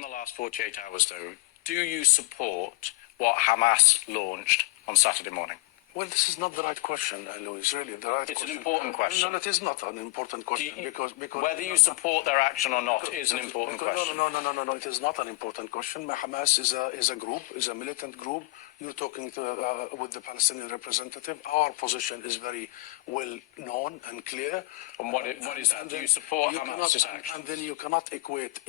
In the last 48 hours, though, do you support what Hamas launched on Saturday morning? Well, this is not the right question, Louis, really. It's an important question. No, it is not an important question because whether you support their action or not is an important question. No, it is not an important question. Hamas is a group, is a militant group. You're talking with the Palestinian representative. Our position is very well known and clear. And what is that? Do you support Hamas's action? And then you cannot equate.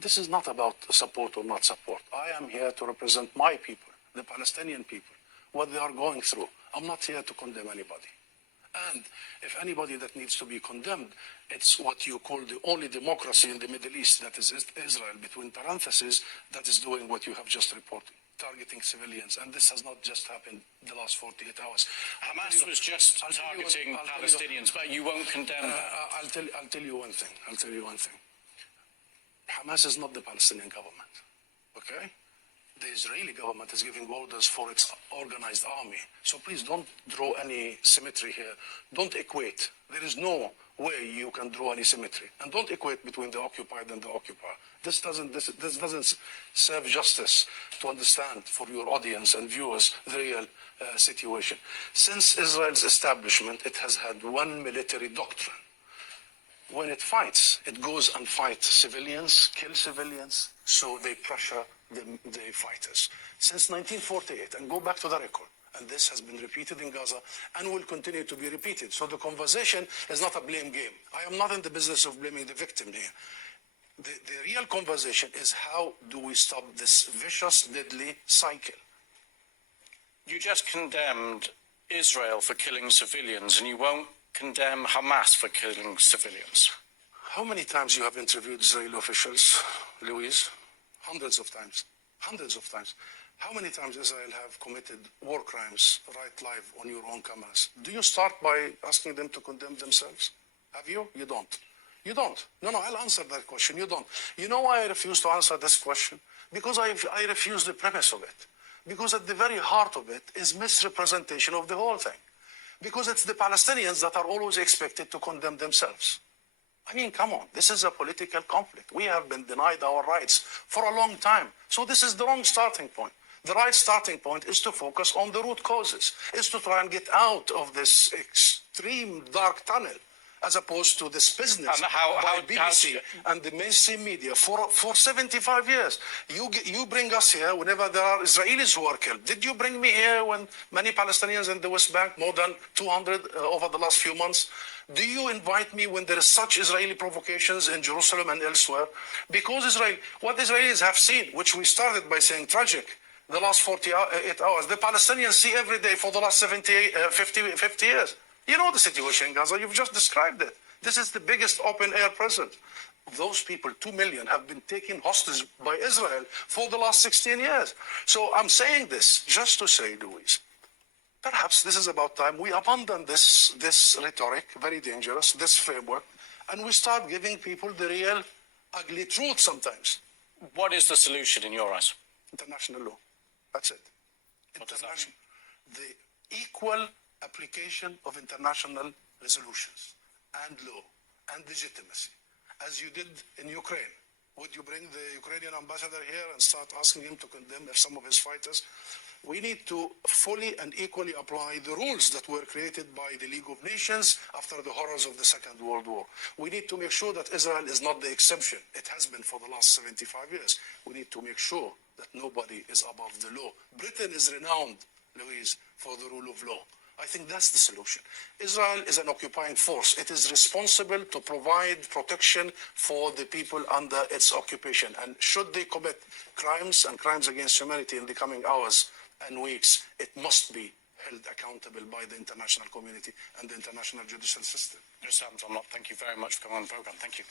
This is not about support or not support. I am here to represent my people, the Palestinian people, what they are going through. I'm not here to condemn anybody. And if anybody that needs to be condemned, it's what you call the only democracy in the Middle East, that is Israel, between parentheses, that is doing what you have just reported, targeting civilians. And this has not just happened the last 48 hours. Hamas was just targeting Palestinians, but you won't condemn that. I'll tell you one thing. Hamas is not the Palestinian government, okay? The Israeli government is giving orders for its organized army. So please don't draw any symmetry here. Don't equate. There is no way you can draw any symmetry. And don't equate between the occupied and the occupier. This doesn't serve justice to understand for your audience and viewers the real situation. Since Israel's establishment, it has had one military doctrine. When it fights, it goes and fights civilians, kills civilians, so they pressure the fighters. Since 1948, and go back to the record, and this has been repeated in Gaza and will continue to be repeated. So the conversation is not a blame game. I am not in the business of blaming the victim here. The real conversation is how do we stop this vicious, deadly cycle? You just condemned Israel for killing civilians, and you won't condemn Hamas for killing civilians. How many times you have interviewed Israeli officials, Louise? Hundreds of times. How many times Israel have committed war crimes right live on your own cameras? Do you start by asking them to condemn themselves? Have you? You don't. You don't. No, I'll answer that question. You don't. You know why I refuse to answer this question? Because I refuse the premise of it. Because at the very heart of it is misrepresentation of the whole thing. Because it's the Palestinians that are always expected to condemn themselves. I mean, come on, this is a political conflict. We have been denied our rights for a long time. So this is the wrong starting point. The right starting point is to focus on the root causes, is to try and get out of this extreme dark tunnel, as opposed to this business by BBC and the mainstream media for 75 years. You bring us here whenever there are Israelis who are killed. Did you bring me here when many Palestinians in the West Bank, more than 200 over the last few months? Do you invite me when there is such Israeli provocations in Jerusalem and elsewhere? Because what Israelis have seen, which we started by saying tragic, the last 48 hours, the Palestinians see every day for the last 50 years. You know the situation in Gaza, you've just described it. This is the biggest open-air prison. Those people, 2 million, have been taken hostage by Israel for the last 16 years. So I'm saying this just to say, Louise, perhaps this is about time we abandon this rhetoric, very dangerous, this framework, and we start giving people the real ugly truth sometimes. What is the solution in your eyes? International law. That's it. What does that mean? The equal application of international resolutions and law and legitimacy, as you did in Ukraine. Would you bring the Ukrainian ambassador here and start asking him to condemn some of his fighters? We need to fully and equally apply the rules that were created by the League of Nations after the horrors of the Second World War. We need to make sure that Israel is not the exception. It has been for the last 75 years. We need to make sure that nobody is above the law. Britain is renowned, Louise, for the rule of law. I think that's the solution. Israel is an occupying force. It is responsible to provide protection for the people under its occupation. And should they commit crimes and crimes against humanity in the coming hours and weeks, it must be held accountable by the international community and the international judicial system. Thank you very much for coming on the program. Thank you.